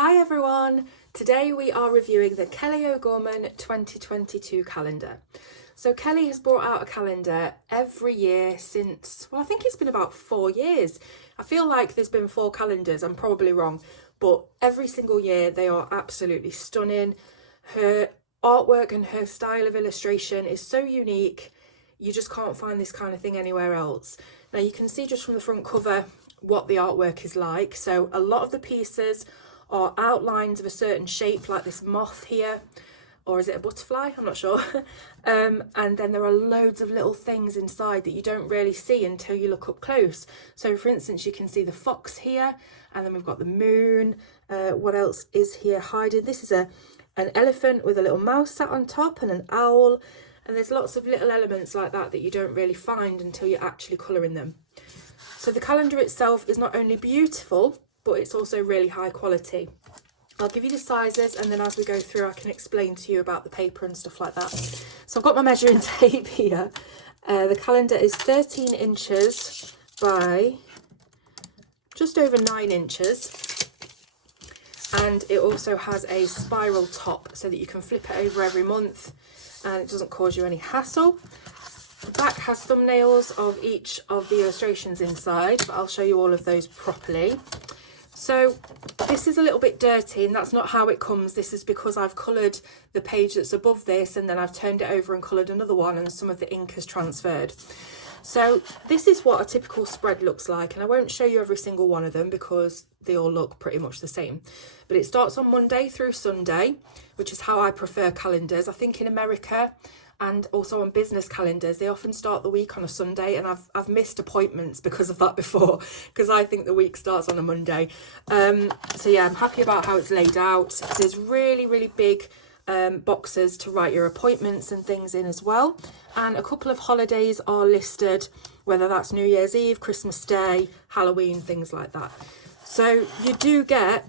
Hi everyone! Today we are reviewing the Kelly Gorman 2022 calendar. So Kelly has brought out a calendar every year since, well, I think it's been about 4 years. I feel like there's been 4 calendars, I'm probably wrong, but every single year they are absolutely stunning. Her artwork and her style of illustration is so unique, you just can't find this kind of thing anywhere else. Now you can see just from the front cover what the artwork is like. So a lot of the pieces are outlines of a certain shape, like this moth here, or is it a butterfly? I'm not sure. And then there are loads of little things inside that you don't really see until you look up close. So for instance, you can see the fox here, and then we've got the moon. What else is here hiding? This is an elephant with a little mouse sat on top and an owl. And there's lots of little elements like that that you don't really find until you're actually colouring them. So the calendar itself is not only beautiful, but it's also really high quality. I'll give you the sizes, and then as we go through I can explain to you about the paper and stuff like that. So I've got my measuring tape here. The calendar is 13 inches by just over 9 inches. And it also has a spiral top so that you can flip it over every month and it doesn't cause you any hassle. The back has thumbnails of each of the illustrations inside, but I'll show you all of those properly. So this is a little bit dirty, and that's not how it comes. This is because I've coloured the page that's above this, and then I've turned it over and coloured another one, and some of the ink has transferred. So this is what a typical spread looks like, and I won't show you every single one of them because they all look pretty much the same. But it starts on Monday through Sunday, which is how I prefer calendars. I think in America and also on business calendars, they often start the week on a Sunday, and I've missed appointments because of that before, because I think the week starts on a Monday. So yeah, I'm happy about how it's laid out. There's really big boxes to write your appointments and things in as well, and a couple of holidays are listed, whether that's New Year's Eve, Christmas Day, Halloween, things like that. So you do get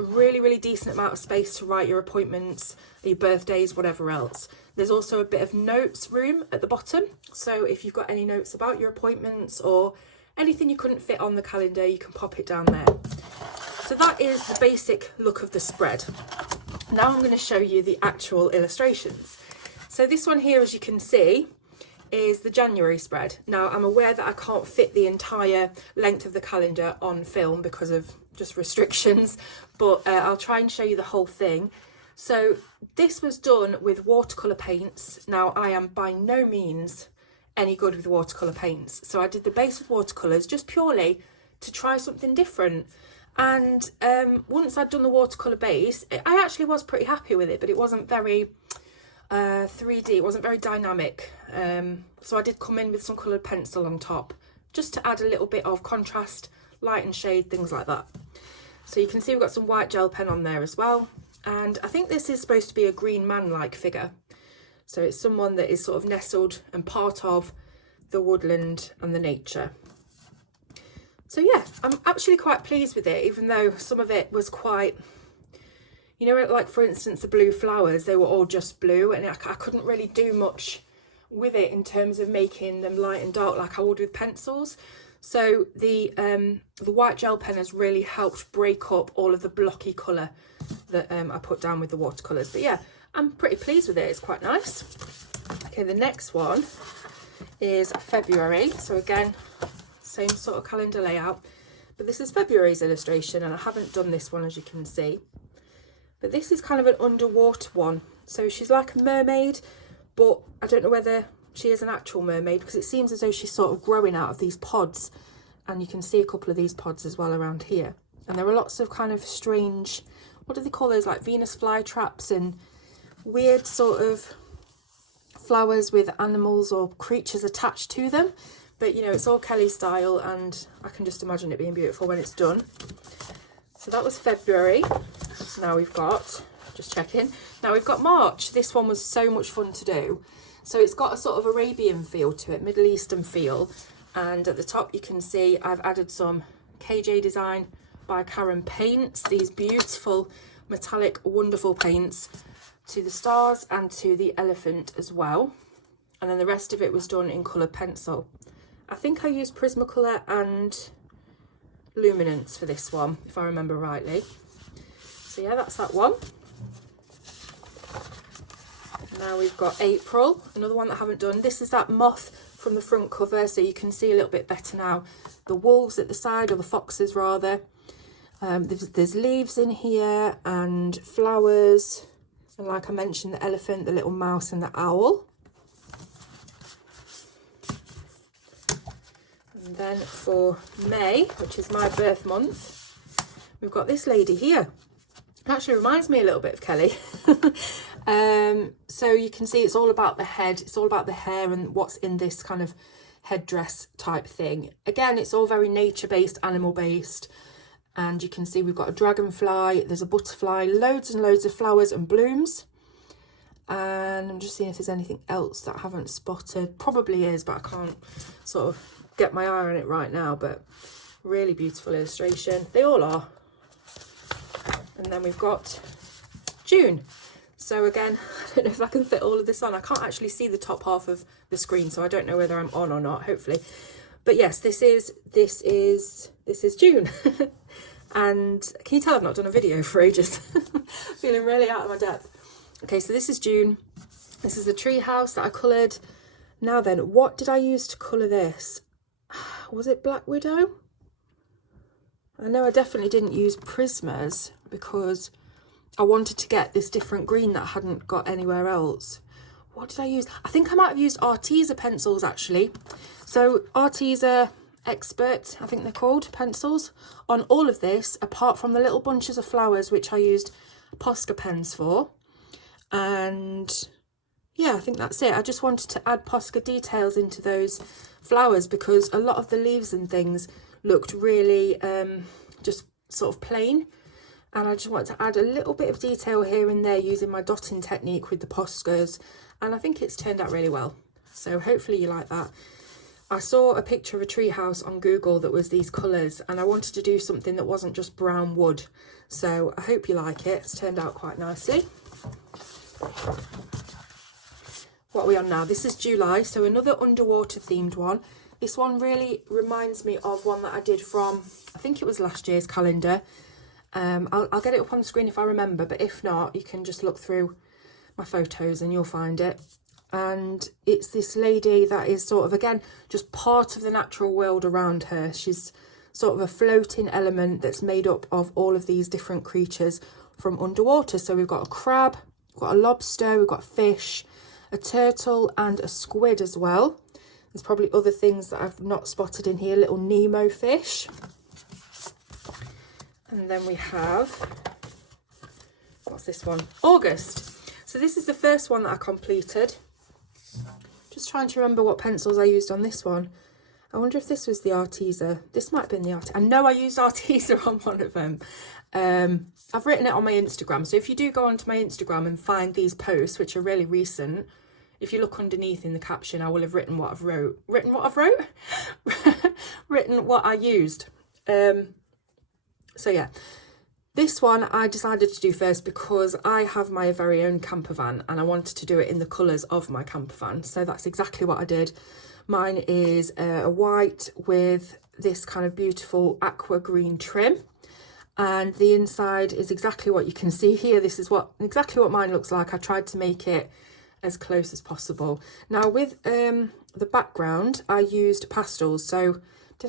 a really decent amount of space to write your appointments, your birthdays, whatever else. There's also a bit of notes room at the bottom, so if you've got any notes about your appointments or anything you couldn't fit on the calendar, you can pop it down there. So that is the basic look of the spread. Now I'm going to show you the actual illustrations. So this one here, as you can see, is the January spread. Now I'm aware that I can't fit the entire length of the calendar on film because of just restrictions, but I'll try and show you the whole thing. So this was done with watercolour paints. Now I am by no means any good with watercolour paints, so I did the base with watercolours just purely to try something different. And once I'd done the watercolour base, I actually was pretty happy with it, but it wasn't very 3D, it wasn't very dynamic. So I did come in with some coloured pencil on top just to add a little bit of contrast, light and shade, things like that. So you can see we've got some white gel pen on there as well. And I think this is supposed to be a green man-like figure. So it's someone that is sort of nestled and part of the woodland and the nature. So yeah, I'm actually quite pleased with it, even though some of it was quite, you know, like for instance the blue flowers, they were all just blue, and I couldn't really do much with it in terms of making them light and dark like I would with pencils. So the white gel pen has really helped break up all of the blocky colour that I put down with the watercolours. But yeah, I'm pretty pleased with it, it's quite nice. Okay, the next one is February. So again, same sort of calendar layout, but this is February's illustration, and I haven't done this one, as you can see. But this is kind of an underwater one. So she's like a mermaid, but I don't know whether she is an actual mermaid, because it seems as though she's sort of growing out of these pods, and you can see a couple of these pods as well around here. And there are lots of kind of strange, what do they call those, like Venus flytraps and weird sort of flowers with animals or creatures attached to them. But you know, it's all Kelly style, and I can just imagine it being beautiful when it's done. So that was February. Now we've got, just checking, now we've got March. This one was so much fun to do. So it's got a sort of Arabian feel to it, Middle Eastern feel. And at the top you can see I've added some KJ Design by Karen paints, these beautiful metallic wonderful paints to the stars and to the elephant as well. And then the rest of it was done in coloured pencil. I think I used Prismacolor and Luminance for this one, if I remember rightly. So yeah, that's that one. Now we've got April, another one that I haven't done. This is that moth from the front cover, so you can see a little bit better now. The wolves at the side, or the foxes rather. There's leaves in here and flowers. And like I mentioned, the elephant, the little mouse and the owl. And then for May, which is my birth month, we've got this lady here. It actually reminds me a little bit of Kelly. So you can see it's all about the head, it's all about the hair and what's in this kind of headdress type thing. Again, it's all very nature-based, animal-based. And you can see we've got a dragonfly, there's a butterfly, loads and loads of flowers and blooms. And I'm just seeing if there's anything else that I haven't spotted. Probably is, but I can't sort of get my eye on it right now. But really beautiful illustration. They all are. And then we've got June. So again, I don't know if I can fit all of this on. I can't actually see the top half of the screen, so I don't know whether I'm on or not, hopefully. But yes, this is June. And can you tell I've not done a video for ages? Feeling really out of my depth. Okay, so this is June. This is the tree house that I coloured. Now then, what did I use to colour this? Was it Black Widow? I know I definitely didn't use Prismas because I wanted to get this different green that I hadn't got anywhere else. What did I use? I think I might have used Arteza pencils actually. So Arteza Expert, I think they're called, pencils, on all of this, apart from the little bunches of flowers, which I used Posca pens for. And yeah, I think that's it. I just wanted to add Posca details into those flowers because a lot of the leaves and things looked really just sort of plain. And I just wanted to add a little bit of detail here and there using my dotting technique with the Poscas. And I think it's turned out really well. So hopefully you like that. I saw a picture of a tree house on Google that was these colours and I wanted to do something that wasn't just brown wood. So I hope you like it. It's turned out quite nicely. What are we on now? This is July, so another underwater themed one. This one really reminds me of one that I did from, I think it was last year's calendar. I'll get it up on the screen if I remember, but if not, you can just look through my photos and you'll find it. And it's this lady that is sort of, again, just part of the natural world around her. She's sort of a floating element that's made up of all of these different creatures from underwater. So we've got a crab, we've got a lobster, we've got fish, a turtle and a squid as well. There's probably other things that I've not spotted in here, little Nemo fish. And then we have, what's this one? August. So this is the first one that I completed. Just trying to remember what pencils I used on this one. I wonder if this was the Arteza. This might have been the Arteza. I know I used Arteza on one of them. I've written it on my Instagram. So if you do go onto my Instagram and find these posts, which are really recent, if you look underneath in the caption, I will have written what I've wrote. Written what I've wrote? Written what I used. So yeah, this one I decided to do first because I have my very own camper van and I wanted to do it in the colours of my camper van. So that's exactly what I did. Mine is a white with this kind of beautiful aqua green trim. And the inside is exactly what you can see here. This is exactly what mine looks like. I tried to make it as close as possible. Now with the background, I used pastels. So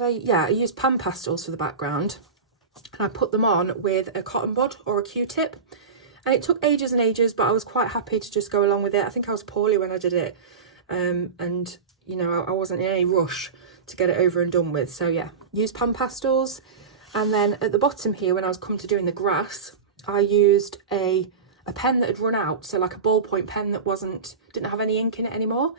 I used pan pastels for the background. And I put them on with a cotton bud or a Q-tip. And it took ages and ages, but I was quite happy to just go along with it. I think I was poorly when I did it. And, you know, I wasn't in any rush to get it over and done with. So, yeah, use pan pastels. And then at the bottom here, when I was come to doing the grass, I used a pen that had run out. So like a ballpoint pen that didn't have any ink in it anymore.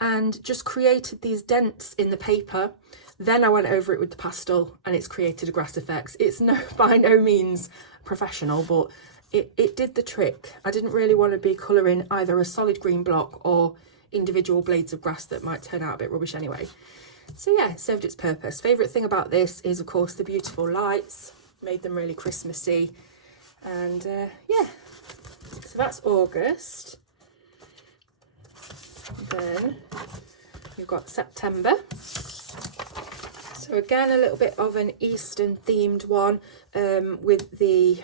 And just created these dents in the paper. Then I went over it with the pastel and it's created a grass effect. It's by no means professional, but it did the trick. I didn't really want to be colouring either a solid green block or individual blades of grass that might turn out a bit rubbish anyway. So yeah, it served its purpose. Favourite thing about this is, of course, the beautiful lights. Made them really Christmassy. And yeah, so that's August. Then we've got September. So again, a little bit of an Eastern themed one with the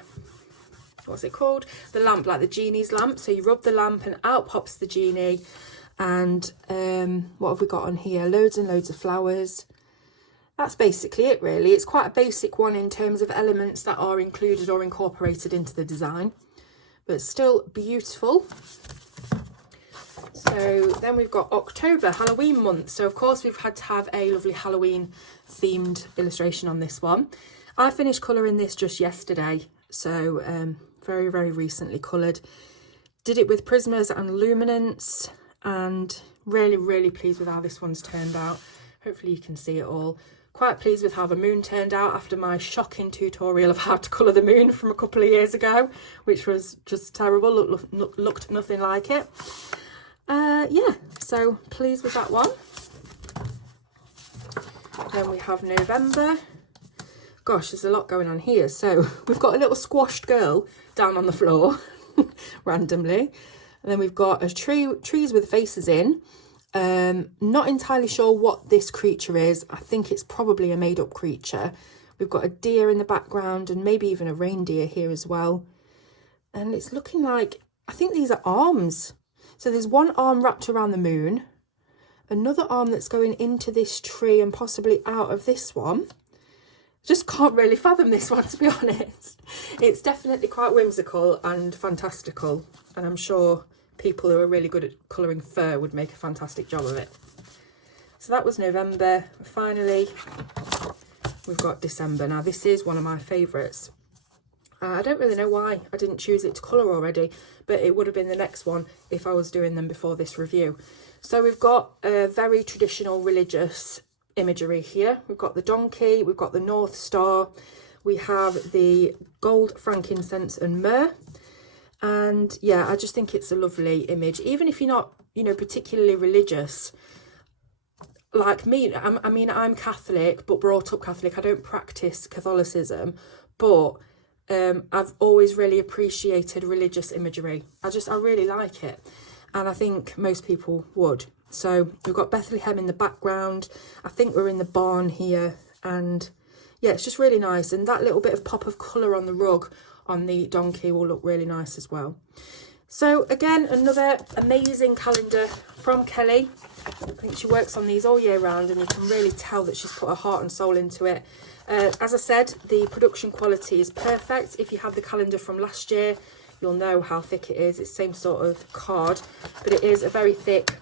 what's it called? The lamp, like the genie's lamp. So you rub the lamp and out pops the genie. And what have we got on here? Loads and loads of flowers. That's basically it, really. It's quite a basic one in terms of elements that are included or incorporated into the design, but still beautiful. So then we've got October, Halloween month. So of course we've had to have a lovely Halloween themed illustration on this one. I finished colouring this just yesterday, so very, very recently coloured. Did it with Prismas and Luminance, and really, really pleased with how this one's turned out. Hopefully you can see it all. Quite pleased with how the moon turned out after my shocking tutorial of how to colour the moon from a couple of years ago, which was just terrible, looked nothing like it. Yeah, so pleased with that one. Then we have November. Gosh, there's a lot going on here. So we've got a little squashed girl down on the floor randomly. And then we've got a trees with faces in. Not entirely sure what this creature is. I think it's probably a made-up creature. We've got a deer in the background and maybe even a reindeer here as well. And it's looking like, I think these are arms. So there's one arm wrapped around the moon, another arm that's going into this tree and possibly out of this one. Just can't really fathom this one, to be honest. It's definitely quite whimsical and fantastical, and I'm sure people who are really good at colouring fur would make a fantastic job of it. So that was November. Finally, we've got December. Now this is one of my favourites. I don't really know why I didn't choose it to colour already, but it would have been the next one if I was doing them before this review. So we've got a very traditional religious imagery here. We've got the donkey, we've got the North Star, we have the gold, frankincense and myrrh. And yeah, I just think it's a lovely image. Even if you're not, you know, particularly religious, like me, I'm Catholic, but brought up Catholic. I don't practice Catholicism, but I've always really appreciated religious imagery. I really like it, and I think most people would. So we've got Bethlehem in the background. I think we're in the barn here, and yeah, it's just really nice. And that little bit of pop of colour on the rug on the donkey will look really nice as well. So again, another amazing calendar from Kelly. I think she works on these all year round, and you can really tell that she's put her heart and soul into it. As I said, the production quality is perfect. If you have the calendar from last year, you'll know how thick it is. It's the same sort of card, but it is a very thick,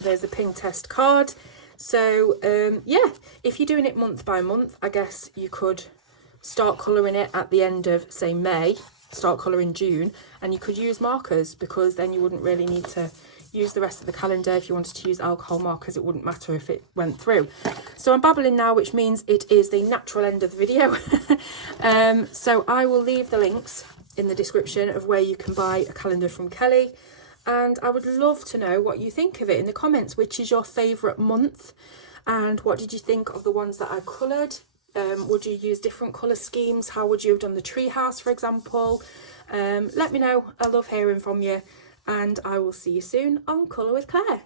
there's a ping test card. So yeah, if you're doing it month by month, I guess you could start colouring it at the end of, say, May, start colouring June, and you could use markers, because then you wouldn't really need to use the rest of the calendar. If you wanted to use alcohol markers, it wouldn't matter if it went through. So I'm babbling now, which means it is the natural end of the video. So I will leave the links in the description of where you can buy a calendar from Kelly, and I would love to know what you think of it in the comments. Which is your favourite month, and what did you think of the ones that I coloured? Would you use different colour schemes? How would you have done the tree house, for example? Let me know. I love hearing from you, and I will see you soon on Colour with Claire.